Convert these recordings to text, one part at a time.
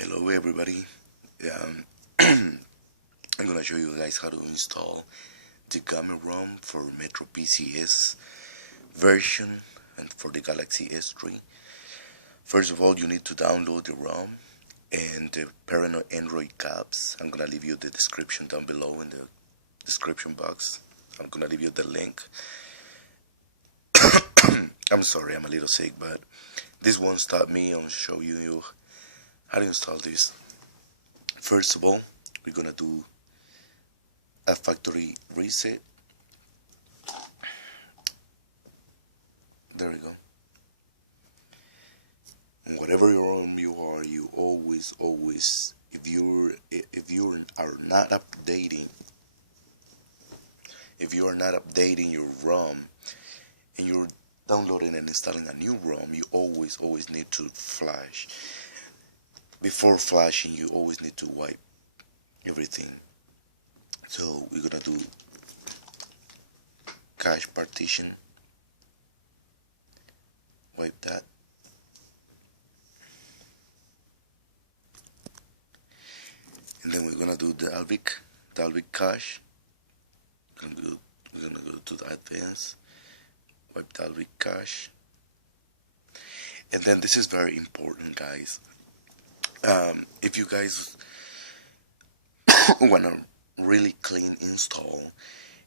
Hello everybody. Um, I'm gonna show you guys how to install the Gummy ROM for Metro PCS version and for the Galaxy S3. First of all, you need to download the ROM and the parent Android caps. I'm gonna leave you the description down below in the description box. I'm gonna leave you the link. I'm sorry, I'm a little sick, but this won't stop me on showing you how to install this. First of all, we're gonna do a factory reset. There we go. And whatever ROM you are, you always, if you are not updating, if you are not updating your ROM and you're downloading and installing a new ROM, you always need to flash. Before flashing, you always need to wipe everything. So we're gonna do cache partition, wipe that, and then we're gonna do the Dalvik cache. We're gonna go to the advanced, wipe Dalvik cache, and then this is very important, guys. If you guys wanna really clean install,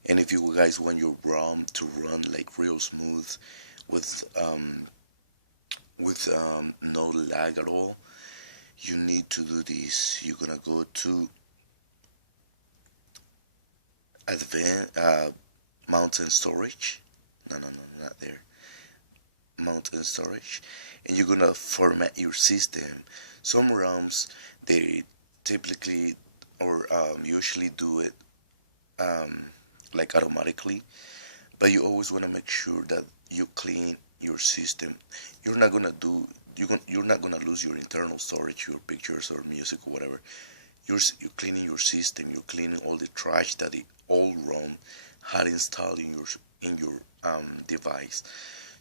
and if you guys want your ROM to run like real smooth with no lag at all, you need to do this. You're gonna go to advanced mountain storage. No, not there. Mountain storage, and you're gonna format your system. Some ROMs, they typically or usually do it like automatically, but you always want to make sure that you clean your system. You're not gonna do you're not gonna lose your internal storage, your pictures or music or whatever. You're cleaning your system. You're cleaning all the trash that the old ROM had installed in your device.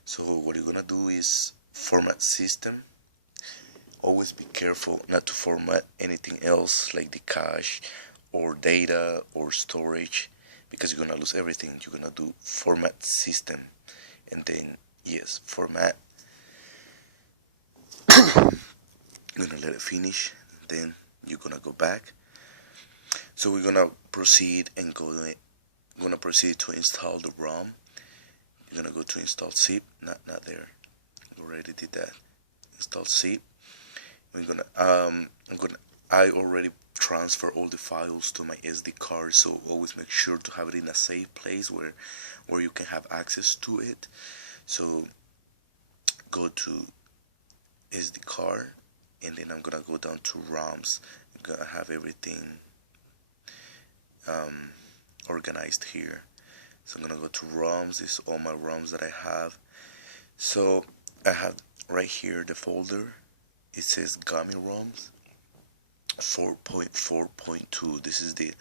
So what you're gonna do is format system. Always be careful not to format anything else like the cache or data or storage, because you're gonna lose everything. You're gonna do format system, and then yes, format. You're gonna let it finish, then you're gonna go back. So we're gonna proceed and gonna proceed to install the ROM. You're gonna go to install zip. Not there. I already did that. Install zip. I already transfer all the files to my SD card, so always make sure to have it in a safe place where you can have access to it. So go to SD card, and then I'm gonna go down to ROMs. I'm gonna have everything organized here. So I'm gonna go to ROMs. This is all my ROMs that I have. So I have right here the folder. It says Gummy ROMs 4.4.2. This is the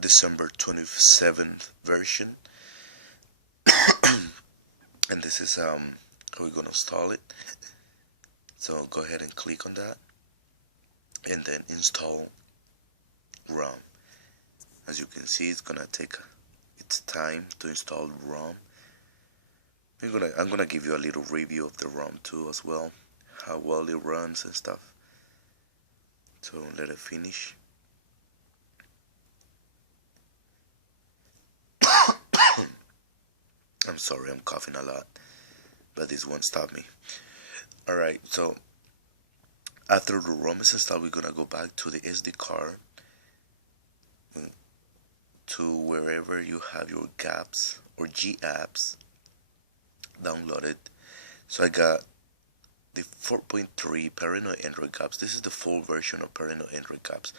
December 27th version, and this is how we're gonna install it. So go ahead and click on that, and then install ROM. As you can see, it's gonna take its time to install ROM. I'm gonna give you a little review of the ROM too as well, how well it runs and stuff. So let it finish. I'm sorry, I'm coughing a lot, but this won't stop me. Alright, so after the ROM is installed, we're gonna go back to the SD card, to wherever you have your GApps or GApps downloaded. So I got the 4.3 Paranoid Android GApps. This is the full version of Paranoid Android GApps.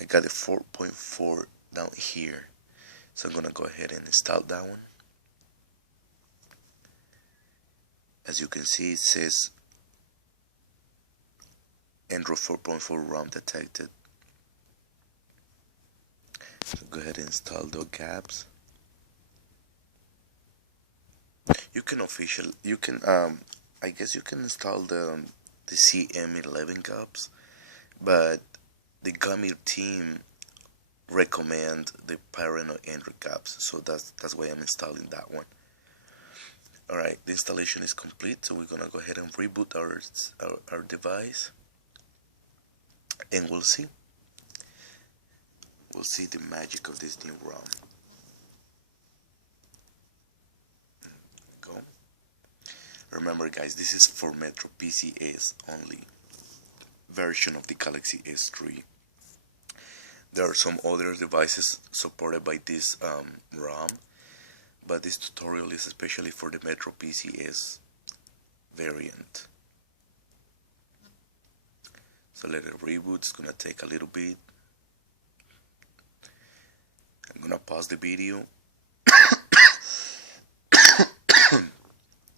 I got the 4.4 down here. So I'm gonna go ahead and install that one. As you can see, it says Android 4.4 ROM detected. So go ahead and install the GApps. You can I guess you can install the the CM11 cups, but the Gummy team recommend the Parano Android caps, so that's why I'm installing that one. Alright, the installation is complete, so we're gonna go ahead and reboot our device, and we'll see the magic of this new ROM. Go. Remember guys, this is for Metro PCS only version of the Galaxy S3. There are some other devices supported by this ROM, but this tutorial is especially for the Metro PCS variant. So let it reboot. It's gonna take a little bit. I'm gonna pause the video.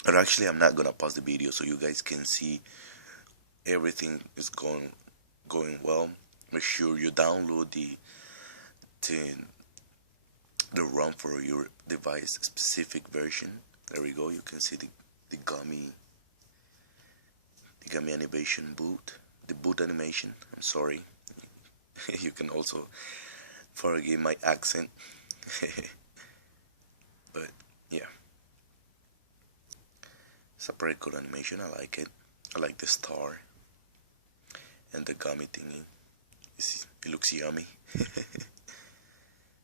Or actually, I'm not gonna pause the video so you guys can see everything is going well. Make sure you download the ROM for your device specific version. There we go. You can see the Gummy animation boot, the boot animation. I'm sorry. You can also forgive my accent. But yeah, it's a pretty good animation. I like it. I like the star and the gummy thingy. It looks yummy.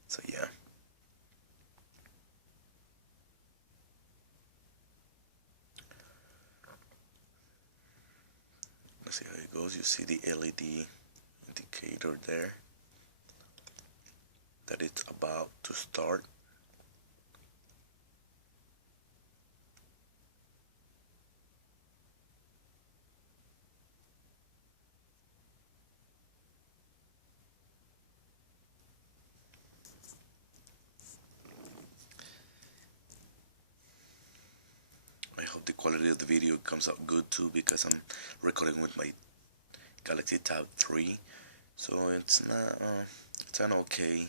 So yeah. Let's see how it goes. You see the LED indicator there that it's about to start. I hope the quality of the video comes out good too, because I'm recording with my Galaxy Tab 3, so it's not it's an okay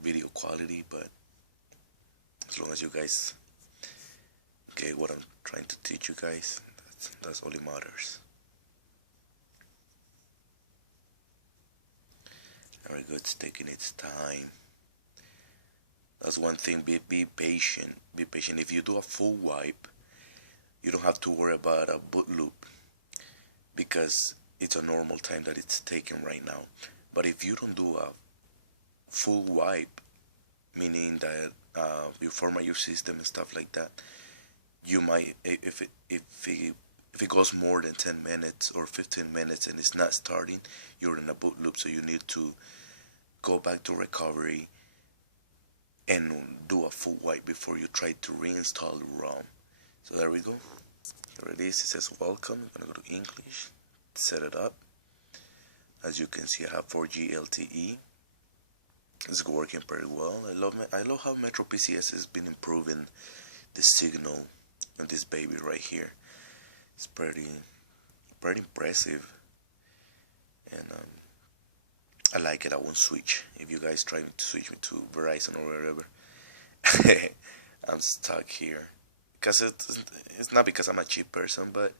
video quality, but as long as you guys get what I'm trying to teach you guys, that's all it matters. Very good. It's taking its time. That's one thing. Be patient. Be patient. If you do a full wipe, you don't have to worry about a boot loop, because it's a normal time that it's taking right now. But if you don't do a full wipe, meaning that you format your system and stuff like that, you might, if it goes more than 10 minutes or 15 minutes and it's not starting, you're in a boot loop. So you need to go back to recovery and do a full wipe before you try to reinstall the ROM. So there we go. Here it is. It says welcome. I'm gonna go to English, set it up. As you can see, I have 4G LTE. It's working pretty well. I love how Metro PCS has been improving the signal on this baby right here. It's pretty impressive, and I like it. I won't switch. If you guys try to switch me to Verizon or wherever, I'm stuck here. Because it's not because I'm a cheap person, but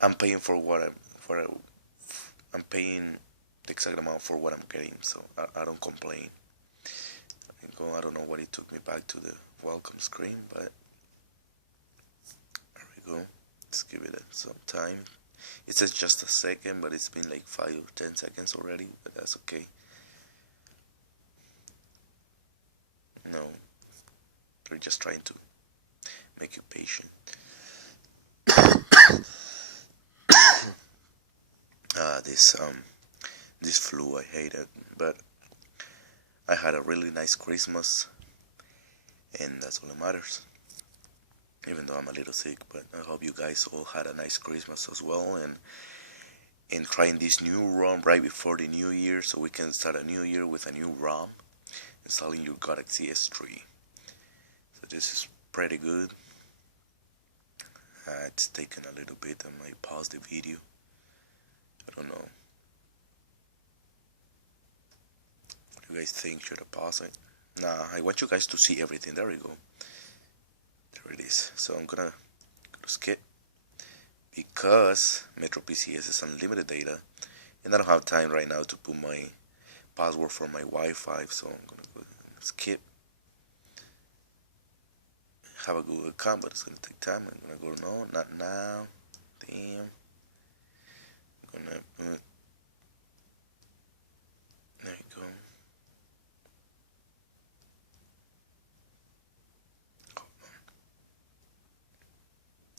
I'm paying for I'm paying the exact amount for what I'm getting, so I don't complain. I don't know what it took me back to the welcome screen, but there we go. Let's give it some time. It says just a second, but it's been like 5 or 10 seconds already, but that's okay. No, they're just trying to make you patient. This flu, I hate it, but I had a really nice Christmas, and that's all that matters. Even though I'm a little sick, but I hope you guys all had a nice Christmas as well, and trying this new ROM right before the new year, so we can start a new year with a new ROM, installing your Galaxy S3. So this is pretty good. It's taken a little bit. I might pause the video. I don't know. What do you guys think? Should I pause it? Nah, I want you guys to see everything. There we go. There it is. So I'm gonna skip. because Metro PCS is unlimited data, and I don't have time right now to put my password for my Wi-Fi, so I'm gonna go skip. Have a Google account, but it's gonna take time. I'm gonna go no, not now. Damn. I'm gonna put, there you go.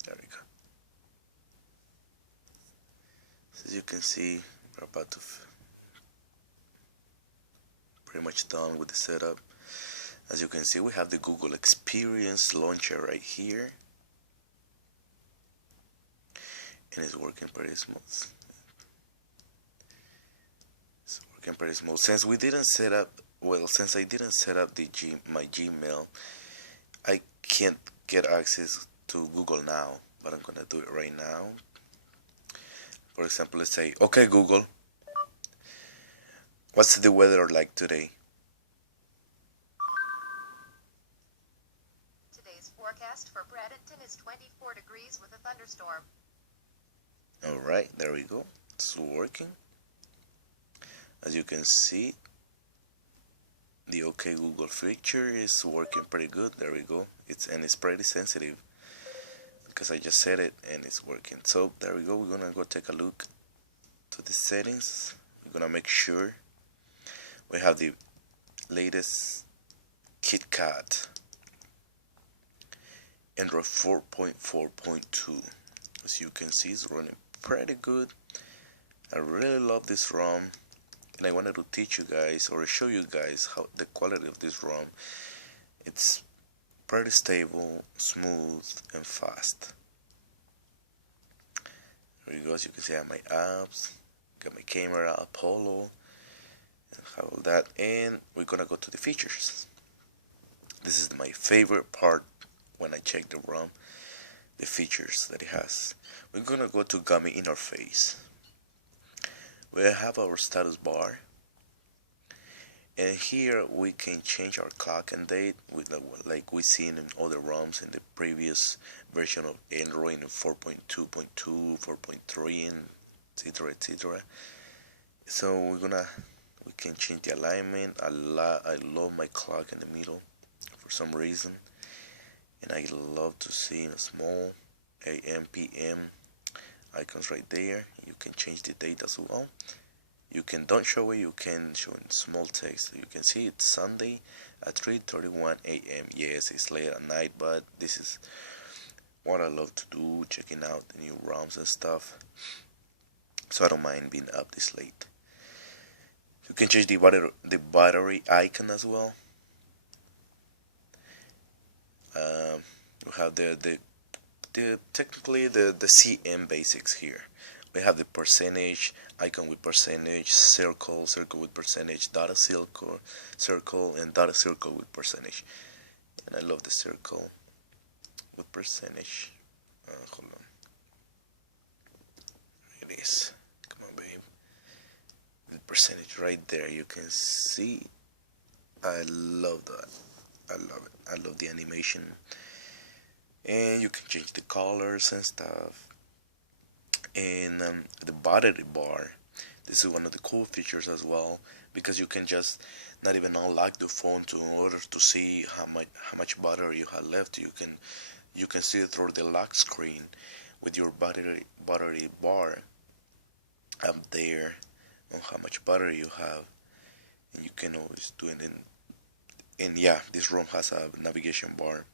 There we go. So as you can see, we're about to pretty much done with the setup. As you can see, we have the Google Experience launcher right here, and it's working pretty smooth. It's working pretty smooth. Since we didn't set up, well, since I didn't set up my Gmail, I can't get access to Google now, but I'm gonna do it right now. For example, let's say, okay Google, what's the weather like today? Today's forecast for Bradenton is 24 degrees with a thunderstorm. Alright, there we go. It's working. As you can see, the OK Google feature is working pretty good. There we go. It's pretty sensitive because I just set it and it's working. So there we go. We're gonna go take a look to the settings. We're gonna make sure we have the latest KitKat Android 4.4.2. As you can see, it's running pretty good. I really love this ROM, and I wanted to teach you guys or show you guys how the quality of this ROM. It's pretty stable, smooth, and fast. There you go. As you can see, I have my apps, got my camera, Apollo, and all that. And we're gonna go to the features. This is my favorite part when I check the ROM, the features that it has. We're gonna go to Gummy interface. We have our status bar, and here we can change our clock and date with like we seen in other ROMs in the previous version of Android in 4.2.2, 4.3, and etc, etc. So we can change the alignment. I love my clock in the middle for some reason, and I love to see in a small AM PM icons right there. You can change the date as well. You can don't show it, you can show in small text. You can see it's Sunday at 3:31 a.m. Yes, it's late at night, but this is what I love to do, checking out the new ROMs and stuff. So I don't mind being up this late. You can change the battery icon as well. We have technically the CM basics here. We have the percentage icon with percentage, circle with percentage, data circle, and data circle with percentage. And I love the circle with percentage. Hold on. It is. Come on, babe. The percentage right there. You can see. I love that. I love it. I love the animation. And you can change the colors and stuff. And the battery bar, this is one of the cool features as well, because you can just not even unlock the phone in order to see how much battery you have left. You can see it through the lock screen with your battery bar up there on how much battery you have, and you can always do it and yeah, this ROM has a navigation bar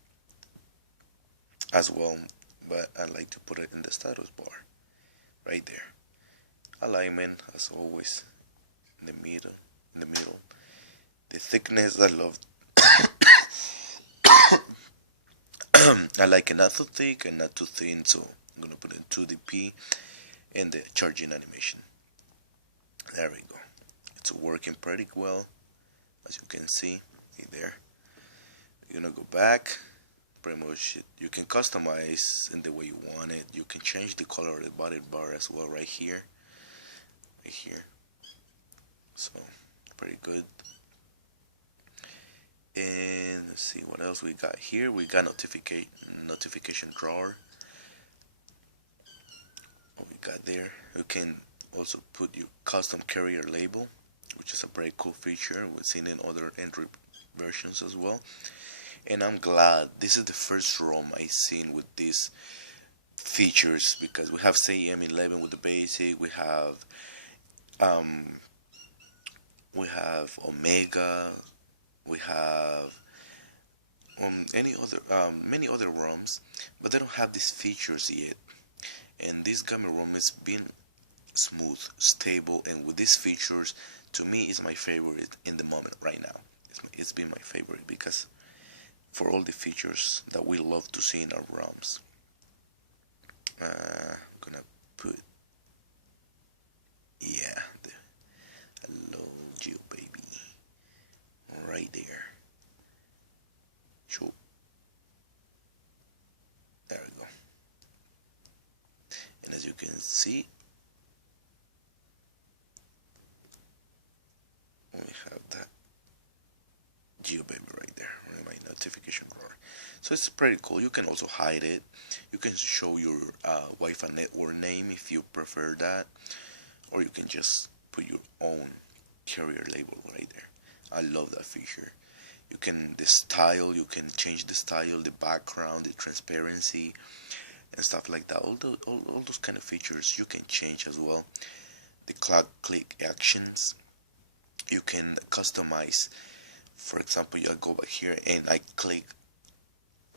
as well, but I like to put it in the status bar right there. Alignment as always in the middle. The thickness, I love. I like it not too thick and not too thin, so I'm gonna put in 2DP and the charging animation. There we go. It's working pretty well, as you can see there. You're gonna go back. Pretty much you can customize in the way you want it. You can change the color of the body bar as well right here. So pretty good. And let's see what else we got here. We got notification drawer. got there. You can also put your custom carrier label, which is a very cool feature we've seen in other Android versions as well. And I'm glad this is the first ROM I seen with these features, because we have CM11 with the basic, um we have Omega, we have any other many other ROMs, but they don't have these features yet. And this Gummy ROM has been smooth, stable, and with these features, to me, is my favorite in the moment right now. It's been my favorite because for all the features that we love to see in our ROMs. I'm gonna put, yeah, the hello Geo baby right there. Sure, there we go. And as you can see, we have that Geo baby right there in my notification drawer. So it's pretty cool. You can also hide it. You can show your Wi-Fi network name if you prefer that, or you can just put your own carrier label right there. I love that feature. You can the style. You can change the style, the background, the transparency, and stuff like that. All those kind of features you can change as well. The clock click actions. You can customize. For example, I go back here and I click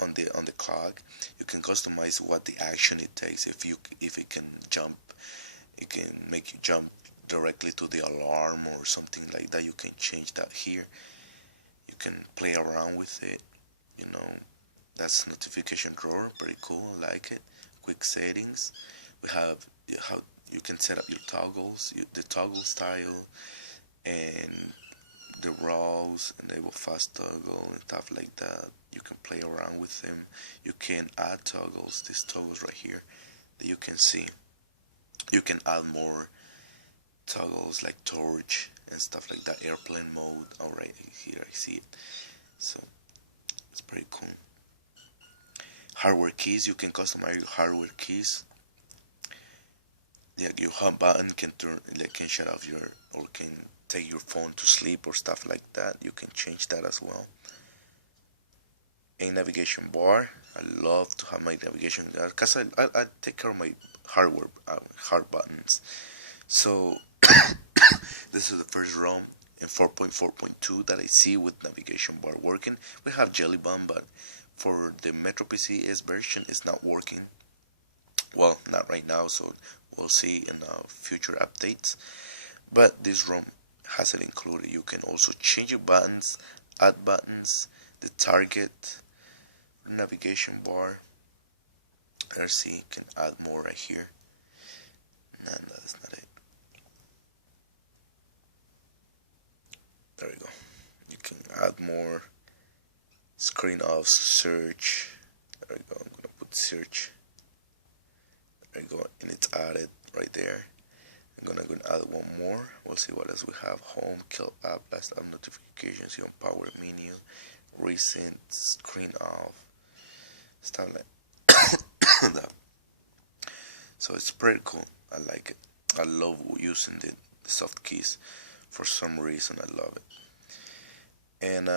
on the clock. You can customize what the action it takes. If it can jump, it can make you jump directly to the alarm or something like that. You can change that here. You can play around with it. You know, that's notification drawer. Pretty cool. I like it. Quick settings. We have how you can set up your toggles, the toggle style, and the rows, enable fast toggle and stuff like that. You can play around with them. You can add toggles, these toggles right here that you can see. You can add more toggles like torch and stuff like that, airplane mode. Alright, here I see it. So it's pretty cool. Hardware keys, you can customize your hardware keys. Yeah, your home button can turn, like, can shut off your, or can take your phone to sleep or stuff like that. You can change that as well. A navigation bar. I love to have my navigation bar because I take care of my hardware, hard buttons. So this is the first ROM in 4.4.2 that I see with navigation bar working. We have Jelly Bomb, but for the Metro PCS version, it's not working. Well, not right now, so we'll see in future updates. But this ROM has it included. You can also change your buttons, add buttons, the target, navigation bar. Let's see, you can add more right here. No, that's not it. There we go. You can add more. Screen off, search. There we go. I'm gonna put search. There we go, and it's added right there. I'm gonna go and add one more. We'll see what else we have. Home, kill app, last app notifications, your power menu, recent, screen off, stuff like that. So it's pretty cool. I like it. I love using the soft keys. For some reason, I love it. And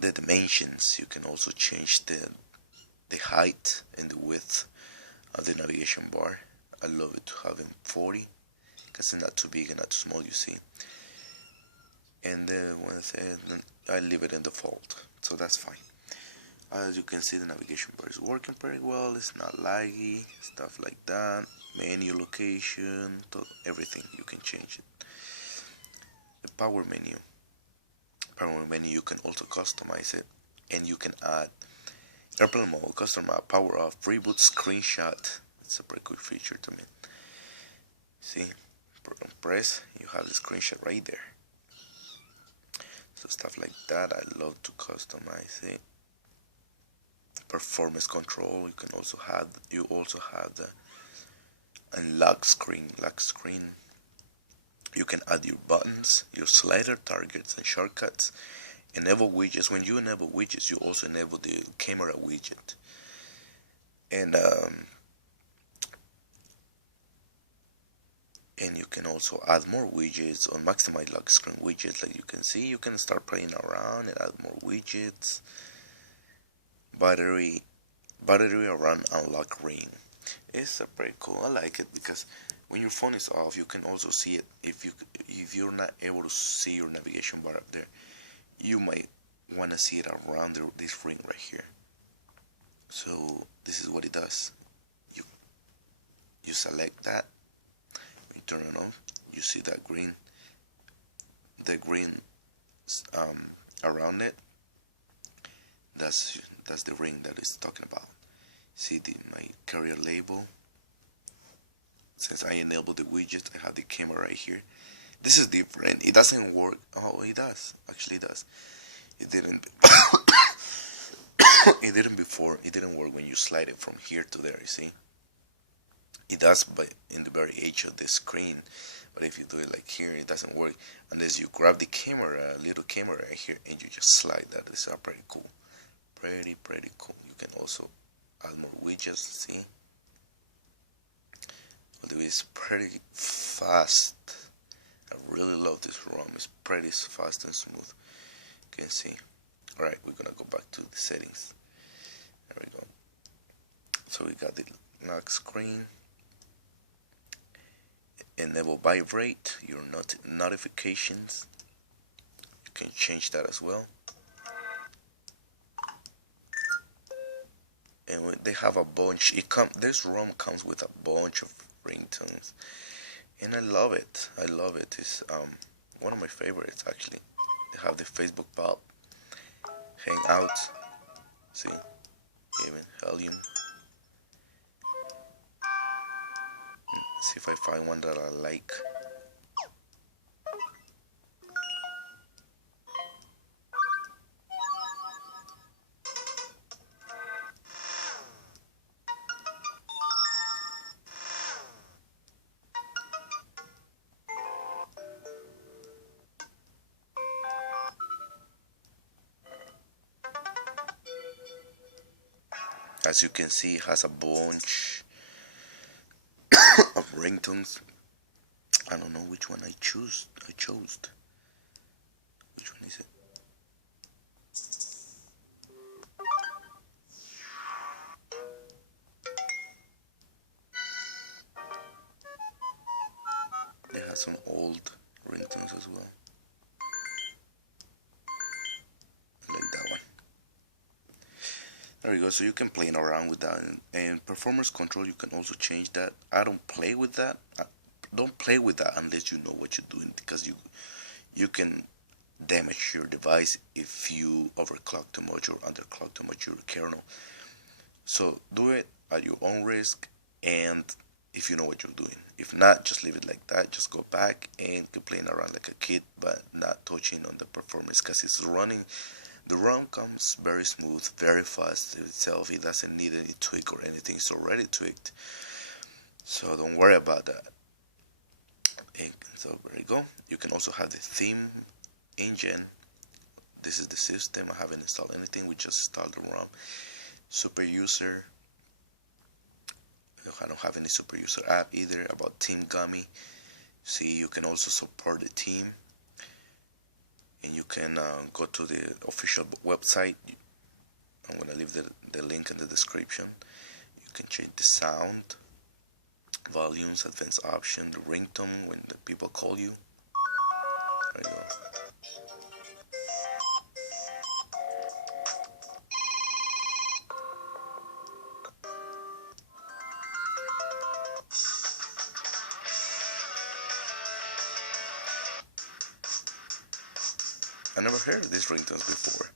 the dimensions, you can also change the height and the width of the navigation bar. I love it to have it 40 because it's not too big and not too small, you see. And then I leave it in default, so that's fine. As you can see, the navigation bar is working pretty well. It's not laggy, stuff like that. Menu location, everything, you can change it. The power menu. Power menu, you can also customize it, and you can add airplane mode, custom map, power off, reboot, screenshot. It's a pretty quick feature to me. See, press, you have the screenshot right there. So stuff like that, I love to customize it. Performance control, you also have the lock screen. You can add your buttons, your slider, targets, and shortcuts. Enable widgets. When you enable widgets, you also enable the camera widget. And And you can also add more widgets on maximize lock screen widgets. Like you can see, you can start playing around and add more widgets. Battery around unlock ring. It's pretty cool. I like it because when your phone is off, you can also see it. If you're not able to see your navigation bar up there, you might want to see it around this ring right here. So this is what it does. You you select that, you turn it on. You see that the green um, around it. That's the ring that it's talking about. See my carrier label. Since I enabled the widget, I have the camera right here. This is different. It doesn't work. Oh, it does. Actually, it does. It didn't. It didn't before. It didn't work when you slide it from here to there. You see. It does, but in the very edge of the screen. But if you do it like here, it doesn't work unless you grab the camera, little camera right here, and you just slide that. These are pretty cool. Pretty cool. You can also add more widgets. See. Although it's pretty fast. I really love this ROM. It's pretty fast and smooth. You can see. Alright, we're gonna go back to the settings. There we go. So we got the lock screen. Enable vibrate your notifications. You can change that as well. And they have a bunch. This ROM comes with a bunch of ringtones, and I love it. It's one of my favorites actually. They have the Facebook pop, Hangout, see, even Helium. See if I find one that I like. As you can see, it has a bunch of ringtones. I don't know which one I chose. Which one is it? They have some old ringtones as well. I like that one. There you go. So you can play around with that, and performance control. You can also change that. I don't play with that. Don't play with that unless you know what you're doing, because you can damage your device if you overclock too much or underclock too much your kernel. So do it at your own risk, and if you know what you're doing. If not, just leave it like that. Just go back and keep playing around like a kid, but not touching on the performance, because it's running. The ROM comes very smooth, very fast itself. It doesn't need any tweak or anything. It's already tweaked, so don't worry about that. And so there you go. You can also have the theme engine. This is the system. I haven't installed anything. We just installed the ROM. Super user. I don't have any super user app either. About Team Gummy. See, you can also support the team, and you can go to the official website. I'm gonna leave the link in the description. You can change the sound, volumes, advanced option, the ringtone when the people call you. There you go. I never heard of these ringtones before.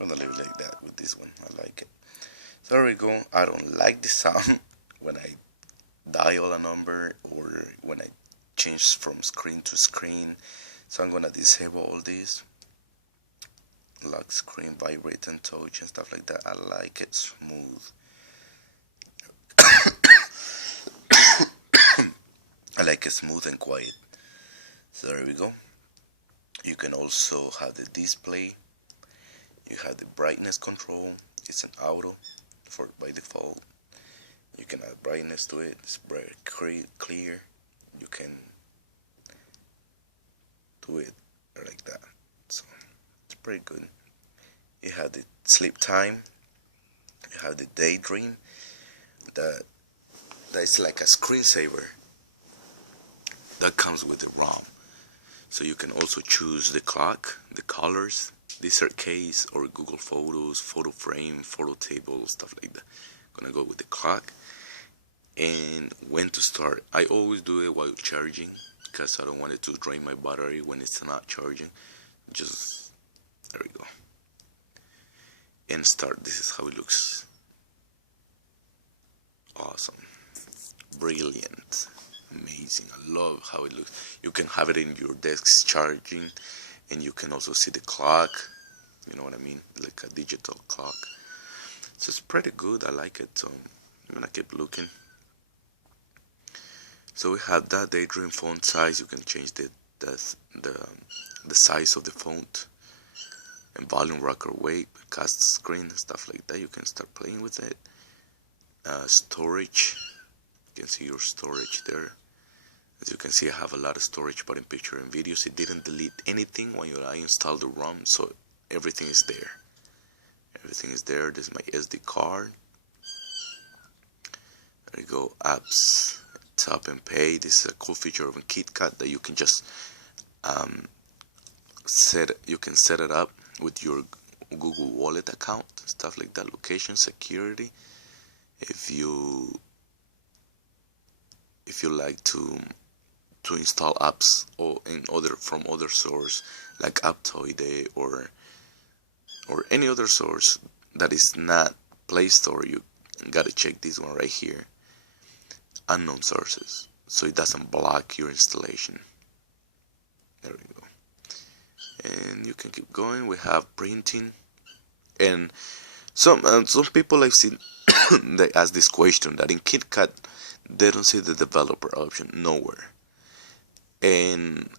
I'm gonna leave it like that with this one. I like it. So there we go. I don't like the sound when I dial a number or when I change from screen to screen. So I'm gonna disable all these lock screen, vibrate and touch and stuff like that. I like it smooth. I like it smooth and quiet. So there we go. You can also have the display. You have the brightness control. It's an auto for by default. You can add brightness to it. It's very clear. You can do it like that. So it's pretty good. You have the sleep time. You have the daydream. That's like a screensaver that comes with the ROM. So you can also choose the clock, the colors, insert case, or Google Photos, photo frame, photo table, stuff like that. I'm gonna go with the clock. And when to start, I always do it while charging because I don't want it to drain my battery when it's not charging. Just there we go. And start. This is how it looks. Awesome. Brilliant. Amazing. I love how it looks. You can have it in your desk charging, and you can also see the clock. You know what I mean? Like a digital clock. So it's pretty good. I like it. So I'm gonna keep looking. So we have that daydream font size. You can change the size of the font and volume, rocker, weight, cast screen, stuff like that. You can start playing with it. Storage. You can see your storage there. As you can see, I have a lot of storage, but in picture and videos, it didn't delete anything when I installed the ROM, so everything is there. Everything is there. This is my SD card. There you go. Apps. Tap and pay. This is a cool feature of a KitKat that you can just set it up with your Google Wallet account, stuff like that. Location, security. If you like to install apps or from other source like Aptoide or any other source that is not Play Store, you gotta check this one right here. Unknown sources, so it doesn't block your installation. There we go. And you can keep going. We have printing, and some people I've seen they ask this question that in KitKat they don't see the developer option nowhere. And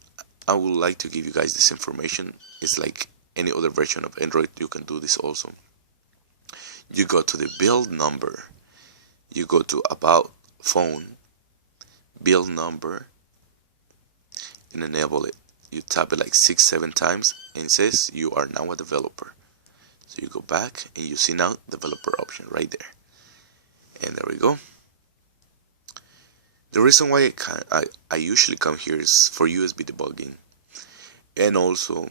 I would like to give you guys this information. It's like any other version of Android, you can do this also. You go to the build number, you go to about phone, build number, and enable it. You tap it like 6-7 times and it says you are now a developer. So you go back and you see now developer option right there. And there we go. The reason why I usually come here is for USB debugging, and also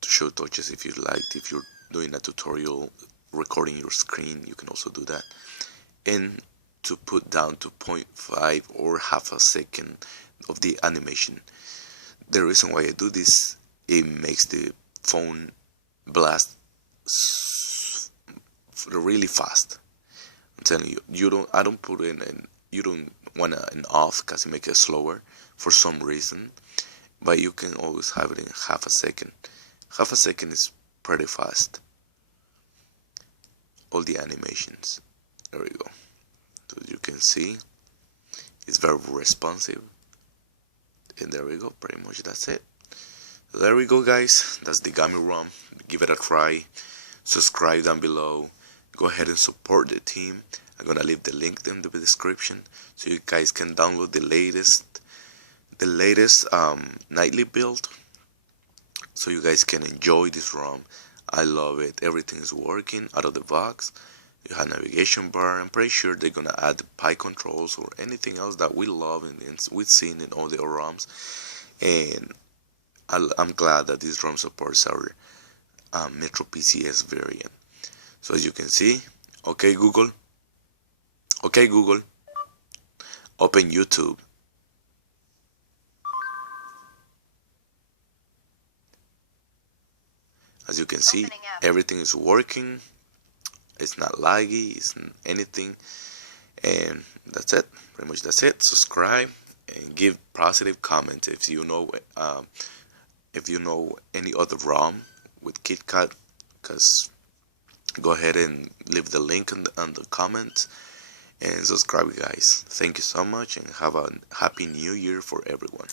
to show touches if you liked. If you're doing a tutorial recording your screen, you can also do that. And to put down to 0.5 or half a second of the animation. The reason why I do this, it makes the phone blast really fast. I'm telling you, I don't put in you don't want an off because it makes it slower for some reason, but you can always have it in half a second. Half a second is pretty fast. All the animations. There we go. So you can see it's very responsive. And there we go, pretty much that's it. So there we go, guys. That's the Gummy ROM. Give it a try. Subscribe down below. Go ahead and support the team. I'm gonna leave the link in the description so you guys can download the latest nightly build, so you guys can enjoy this ROM. I love it. Everything is working out of the box. You have navigation bar. I'm pretty sure they're gonna add pie controls or anything else that we love and we've seen in all the ROMs. And I'm glad that this ROM supports our Metro PCS variant. So as you can see, okay Google, open YouTube. As you can see, everything is working. It's not laggy, it's anything. And that's it. Pretty much that's it. Subscribe. and give positive comments if you know any other ROM with KitKat, because go ahead and leave the link in the comments and subscribe, guys. Thank you so much and have a happy new year for everyone.